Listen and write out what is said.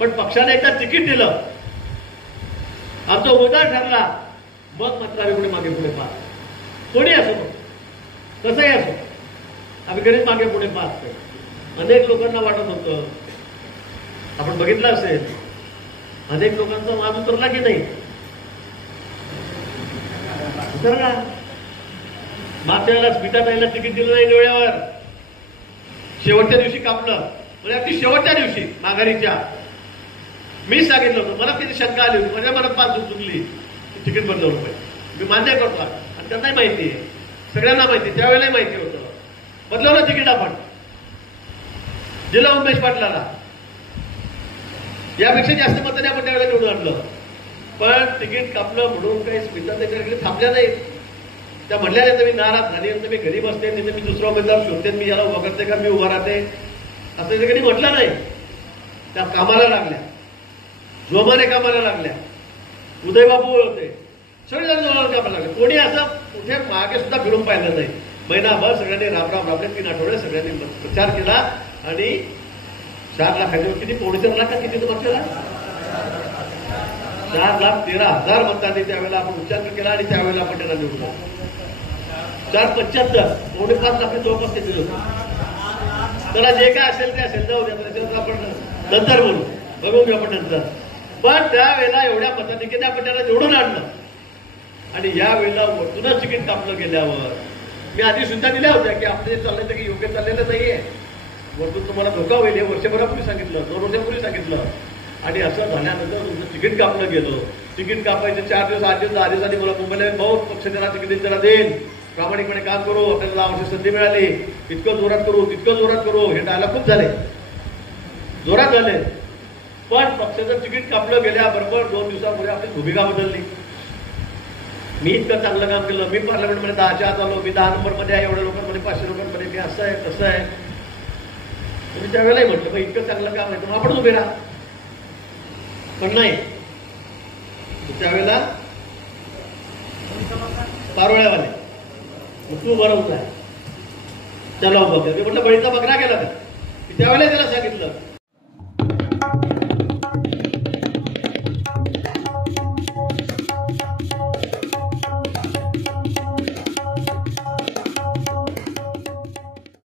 पण पक्षाने एकदा तिकीट दिलं, आमचा उमेदवार ठरला, मग मात्र आम्ही कुठे मागे पुढे पाहत, कोणी असो कसंही असो, आम्ही कधीच मागे पुढे पाहत. अनेक लोकांना वाटत होतं, आपण बघितलं असेल, अनेक लोकांचा माज उतरला की नाही, उतरला. मागच्या वेळेला स्मिताताईला तिकीट दिलं नाही डोळ्यावर, शेवटच्या दिवशी कापलं, म्हणजे अगदी शेवटच्या दिवशी माघारीच्या. मीच सांगितलं होतं, मला किती शंका आली होती, माझ्या मनात पाच चुकली, तिकीट बदलवलं पाहिजे. मी मान्य करतो आणि त्यांनाही माहिती आहे, सगळ्यांना माहिती, त्यावेळेलाही माहिती होतं. बदलवलं तिकीट आपण, दिलं उमेश पाटलाला, यापेक्षा जास्त मताने आपण त्यावेळेला निवडून आणलं. पण तिकीट कापलं म्हणून काही स्मिताताईकडे थांबल्या नाहीत. त्या म्हणल्या नाही तर मी नाराज झाली, तर मी घरी बसते, नाही तर मी दुसरा उमेदवार शोधते, मी याला उभा करते का मी उभा राहते, असं कधी म्हटलं नाही. त्या कामाला लागल्या, जोमाने कामाला लागल्या. उदयबाबू होते, सगळेजण जोमाने कामाला लागले. कोणी असं कुठे मागे सुद्धा फिरून पाहिलं नाही. महिनाभर सगळ्यांनी राबराब राबले, 3 आठवडे सगळ्यांनी प्रचार केला आणि 4 लाखाच्या किती, 4.5 लाख किती तर मागच्या 4,13,000 मतांनी त्यावेळेला आपण उच्चांक केला आणि त्यावेळेला आपण त्यांना निवडला. 4,75,000 5.5 लाख जवळपास ते दिलं होतं. त्याला जे काय असेल ते असेल, जाऊ द्या, त्याच्यावर आपण नंतर बोलू, बघू घेऊ आपण नंतर. पण त्यावेळेला एवढ्या मतांनी की आपण त्याला निवडून आणलं. आणि या वेळेला वरतूनच तिकीट कापलं गेल्यावर मी आधी सुद्धा दिल्या होत्या की आपलं जे चाललंय ते योग्य चाललेलं नाहीये, वरतून तुम्हाला धोका होईल हे वर्षभरापूर्वी सांगितलं, 2 वर्षापूर्वी सांगितलं. आणि असं झाल्यानंतर तुमचं तिकीट कापलं गेलं. तिकीट कापायचे 4 दिवस 8 दिवस 10 दिवसांनी मला मुंबईला भाऊ पक्ष त्याला तिकीट त्याला देईल, प्रामाणिकपणे काम करू, आपल्याला आवश्यक संधी मिळाली, इतकं जोरात करू तितकं जोरात करू, हे डायलॉग खूप झाले, जोरात झाले. पण पक्षाचं तिकीट कापलं गेल्याबरोबर 2 दिवसांमध्ये आपली भूमिका बदलली. मी इतकं चांगलं काम केलं, मी पार्लमेंटमध्ये 10च्या आत आलो, मी 10 नंबरमध्ये आहे, एवढ्या लोकांमध्ये 500 लोकांमध्ये, मी असं आहे तसं आहे. मी त्यावेळेलाही म्हटलं मग इतकं चांगलं काम आहे तर आपण उभे राहा. पण नाही, त्यावेळेला पारोळ्यावाले तू बरं उभा आहे, त्याला उभं केलं. मी म्हटलं बळीचा बकरा गेला तर त्यावेळेला त्याला सांगितलं